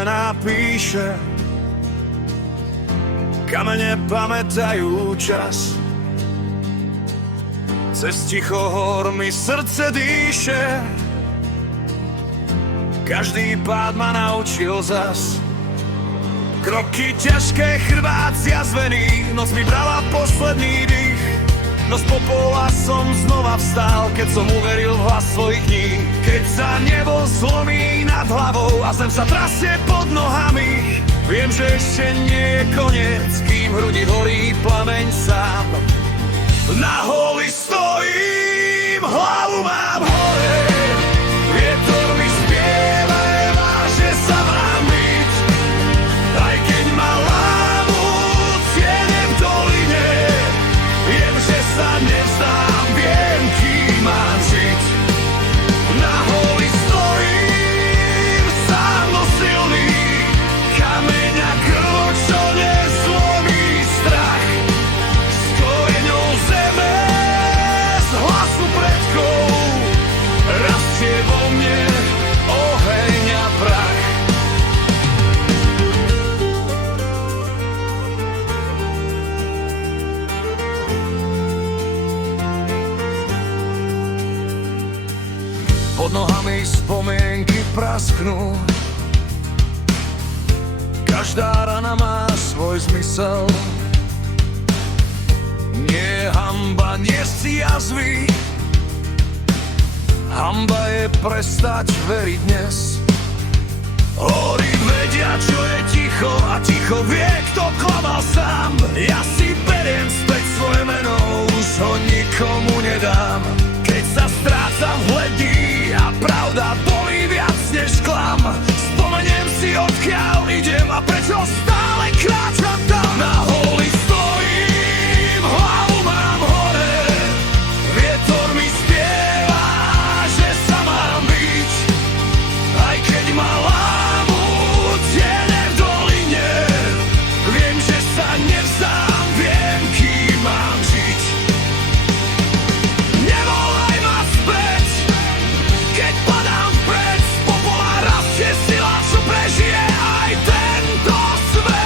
červená píše, kamene pamätajú čas. Cez ticho hor mi srdce dýše, každý pád ma naučil zas. Kroky ťažké, chrbát zjazvený, noc mi brala posledný dých. No z popola som znova vstal, keď som uveril v hlas svojich dní. Keď sa nebo zlomí nad hlavou a zem sa trasie pod nohami, viem, že ešte nie je koniec, kým v hrudi horí plameň sám. Na holi stojím, hlavu mám hore, vietor mi spieva, že sa mám byť. Aj keď ma lámu ciene v doline, viem, že sa nevzdám, viem, kým mám žiť. Na holi stojím, sám no silný, kameň a krv, čo nezlomí strach. S koreňou zeme, z hlasu predkov, rastie vo mne oheň a prach. Pod nohami spomienky prasknú, každá rana má svoj zmysel. Nie hanba, nie si jazvy, hanba je prestať veriť dnes. Hory vedia, čo je ticho a ticho vie, kto klamal sám. Ja si beriem späť svoje meno, už ho nikomu nedám. Keď sa strácam v hledí a pravda bolí viac než klam, spomeniem si, odkiaľ idem a prečo stále kráčam tam. Na holi stojím, hlavu mám hore, vietor mi spieva, že sa mám byť. Aj keď ma lámu ciene v doline, viem, že sa nevzdám, viem, kým mám žiť. Nevolaj ma späť, keď padám vpred, z popola rastie sila, čo prežije aj tento svet.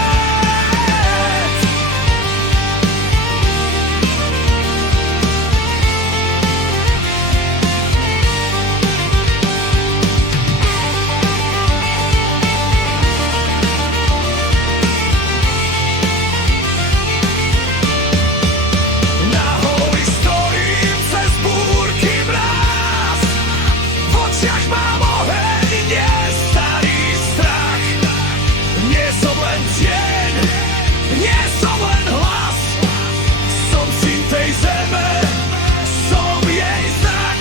Na holi stojím, cez búrky mráz, v očiach mám oheň, nie starý strach. Nie som len tieň, nie som len hlas, som syn tej zeme, som jej znak.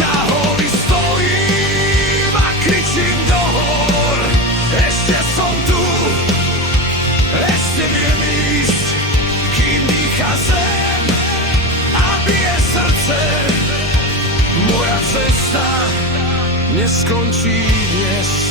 Na holi stojím a kričím do hor, ešte som tu, ešte viem ísť, kým dýcha zem a bije srdce. Moja cesta neskončí dnes.